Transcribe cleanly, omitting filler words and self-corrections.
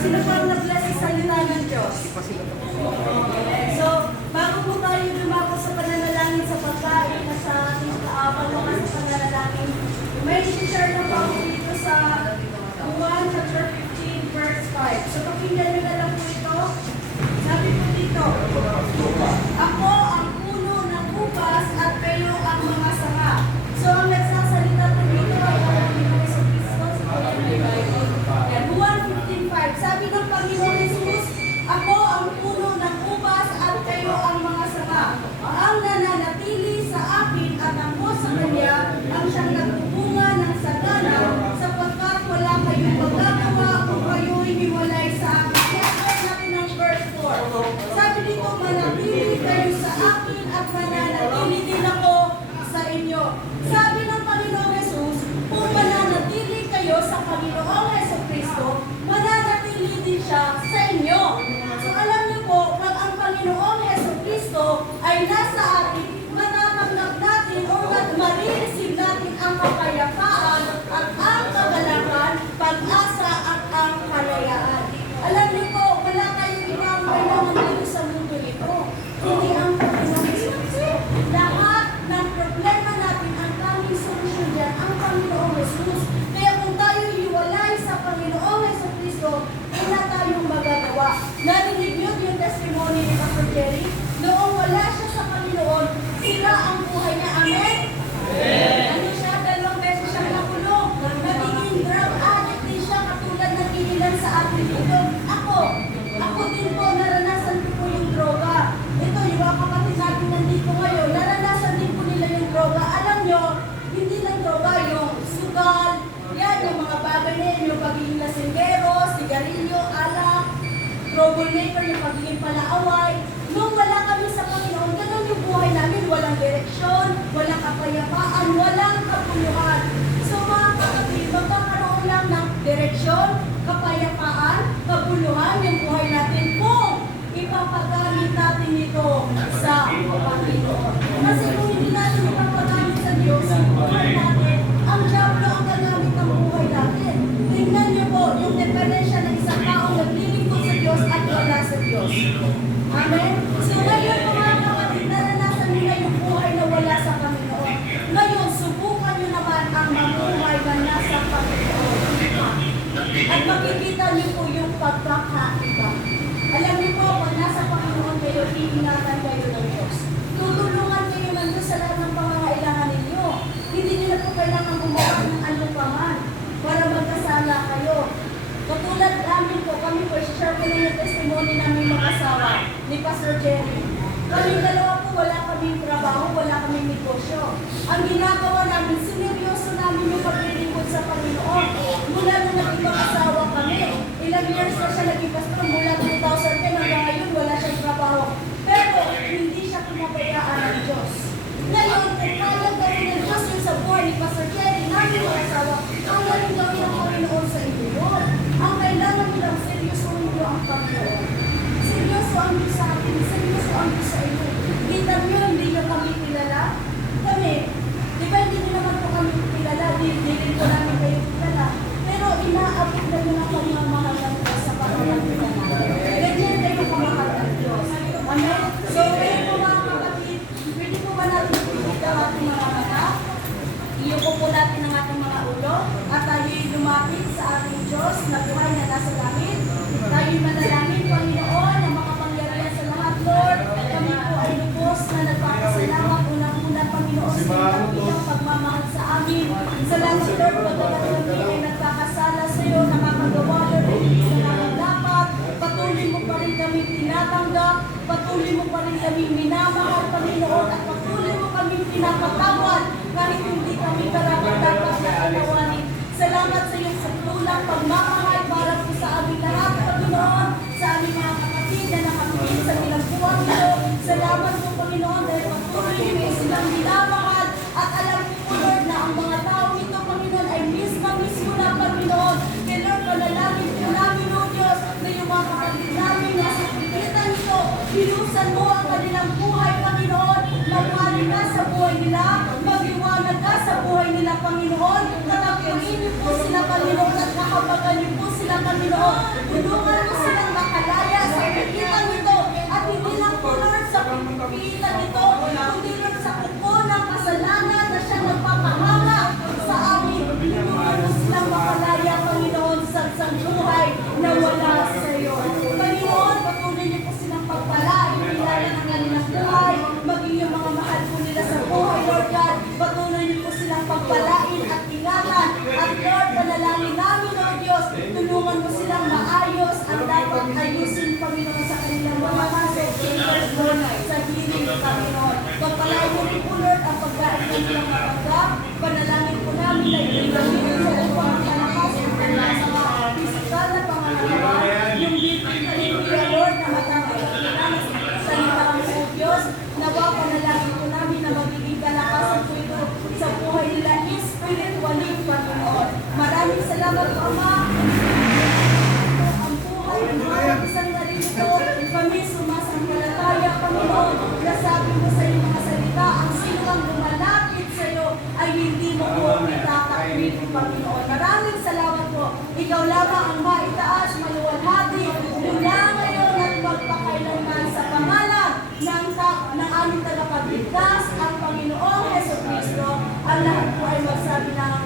sino pa ang na-bless sa salita ng Diyos? So, bago po tayo lumako sa pananalangin sa pagkain na sa ating pagwakas sa pananalangin, may share na po ako dito sa 1 chapter 15 verse 5. So, pakinggan nyo na lang po ito. Sabi po dito, ako ang puno ng ubas at kayo ang mga sanga. So, ang nagsasalita po dito ay ang Panginoon sa Kristo sa Panginoon. Yan, 1:15:5. Sabi ng Panginoon Jesus, ako ang puno ng ubas at kayo ang mga sanga. Ang nananatili sa akin at ako sa kanya ang siyang nagbubunga ng sagana sapagkat wala kayong magagawa kung kayo'y hiwalay sa akin. Next natin ng verse 4. Sabi dito, manatili kayo sa akin at mananatili din ako sa inyo. Sabi ng Panginoong Jesus, kung mananatili kayo sa Panginoong Jesucristo, mananatili din siya sa inyo. So alam niyo po, pag ang Panginoong Jesucristo ay nasa atin, matatanggap natin o marireceive natin ang kapayapaan at ang kagalakan, pag-asa at ang kalayaan. Alam niyo po, wala tayong ibang kailangan dito sa mundo ito. Hindi ang Panginoong Jesus. Lahat ng problema natin, ang tanging solusyon dyan, ang Panginoong Jesus. Kaya kung tayo hiwalay sa Panginoong Jesucristo, wala tayong magagawa. Narinig niyo yung testimony ni Pastor Jerry? Noong wala siya sa Panginoon, sira ang buhay niya. Amen? Amen. Ano siya? 2 beses siyang nakulong. Nagiging drug addict din siya katulad ng inilan sa atin ito. Ako din po, naranasan ko po yung droga. Ito, yung mga kapatid natin nandito ngayon, naranasan din po nila yung droga. Alam nyo, hindi lang droga, yung sugal, yan, yung mga bagay na yun, yung pagiging lasinggero, sigarilyo, alak, troublemaker, yung pagiging palaaway. Nung wala kami sa Panginoon, ganun yung buhay namin, walang direksyon, walang kapayapaan, walang kapuluhan. So mga kapatid, magkakaroon lang ng direksyon, kapayapaan, kapuluhan yung buhay natin kung ipapagamit natin ito sa Panginoon. Kasi kung hindi natin ipapagamit sa Diyos, yung buhay natin, ang diablo ang gagamit ng buhay natin. Tingnan niyo po yung diferensya ng isang taong naglilingkod sa Diyos at wala sa Diyos. Amen? So ngayon mga kapatid, naranasan nila yung buhay na wala sa Panginoon. Ngayon, subukan nyo naman ang mabuhay na nasa Panginoon. At makikita niyo po yung pagkakaiba. Alam niyo po, pag nasa Panginoon kayo, iingatan kayo ng Diyos. Tutulungan kayo nandun sa lahat ng pangangailangan ninyo. Hindi niyo na po kailangan gumawa ng anupaman para magkasala kayo. Katulad namin po, kami po, share ko na yung testimony namin mag-asawa ni Pastor Jerry. Kami dalawa po, wala kaming trabaho, wala kaming negosyo. Ang ginagawa namin, sineryoso namin yung paglilingkod sa Panginoon. Mula nung naging mag-asawa kami, ilang years na siya naging pastor, mula 2010 hanggang ngayon, wala siyang trabaho. Pero hindi siya pinabayaan ng Diyos. Ngayon, kung kailan gawin ng Diyos yung sa buhay ni Pastor Jerry, namin mag-asawa, ang galing gawin ng Panginoon sa inyo yun. Ang kailangan nilang seryoso ninyo ang Panginoon. Seryoso ang Diyos sa akin, seryoso ang Diyos sa inyo. Kita nyo, hindi nyo kami kilala. Kami, di ba hindi nyo naman po kami kilala, hindi rin po namin kayo kilala. Pero inaabot na nyo ang pagmamahal ng Diyos sa pangalaman natin. Ganyan kayo pamahal ng Diyos. Amen? So, kayo po mga kapatid, pwede po ba natin ipigit ang ating mga mata? Iyuko po natin ang ating mga ulo at tayo'y lumapit sa ating Diyos na buhay na nasa langit. Tayo'y manalangin, Panginoon, ang makapangyarihan sa lahat, Lord. Kami po ay lubos na nagpapasalamat unang-una, Panginoon, sa iyong pagmamahal sa amin. Salamat, Lord, pagkakat kami ay nagkakasala sa iyo, nakakagawa, Lord, hindi sa dapat. Patuloy mo pa rin kami tinatanggap, patuloy mo pa rin kami minamahal, Panginoon, at patuloy mo kami pinapatawad kahit hindi kami karapat-dapat na katawanin. Salamat sa iyong saglulang pagmamahal para po sa aming lahat, Panginoon, sa aming mga kapatid na nakapilin sa pinagbuwang ito. Salamat po, Panginoon, dahil patuloy mo silang minamahal at alam po, Lord, na ang mga tao ito, Panginoon, ay mismo na, Panginoon. Kaya, Lord, panalangin po namin, O Diyos, na yung mga kapatid namin na sa pigitan nito, binusan mo ang kanilang buhay, Panginoon, magmali na sa buhay nila, magiwanag ka sa buhay nila, Panginoon, katapuin niyo po sila, Panginoon, at nakabagan niyo po sila, Panginoon. Tulungan mo silang makalaya sa pigitan nito. At hindi lang po, Lord, sa pigitan nito, kundi Lord, sa kuko ng kasalanan na siya nagpapahanga sa amin. Tulungan mo silang makalaya, Panginoon, sa buhay na wala sa iyo. Panginoon, patuloy niyo po silang pagpalain, kilala ng kanilang buhay, maging yung mga mahal po nila sa buhay, Lord God. Patuloy niyo po silang pagpalain at ingatan. At Lord, panalangin namin, Lord Diyos, tulungan mo silang maayos ang dapat ayusin, Panginoon, sa kanilang mga kaso, sa healing, Panginoon. Pagpalain mo po, Lord, ang pagkain ng silang matanggap. Panalangin po namin na ibigay sa mga pangkalakas, ang kanilang mga physical na pangangalawa, yung bibigay, Lord, na matangkap sa salita mo, Diyos. Nawa, panalangin po namin na magiging kalakasan po ito sa buhay nila spiritually, Panginoon. Maraming salamat po, Ama. Ang buhay ng mga isang narito, kami sumasampalataya, Panginoon, na sabi mo sa iyong mga salita, ang sinong lumalapit sa iyo ay hindi mo po itatakwil, Panginoon. Maraming salamat po. Ikaw lamang ang maitaas, maluwalhati, mula ngayon at magpakailanman sa pangalan ng aming tagapagligtas, ang Panginoong Jesucristo. Ang lahat po ay magsabi ng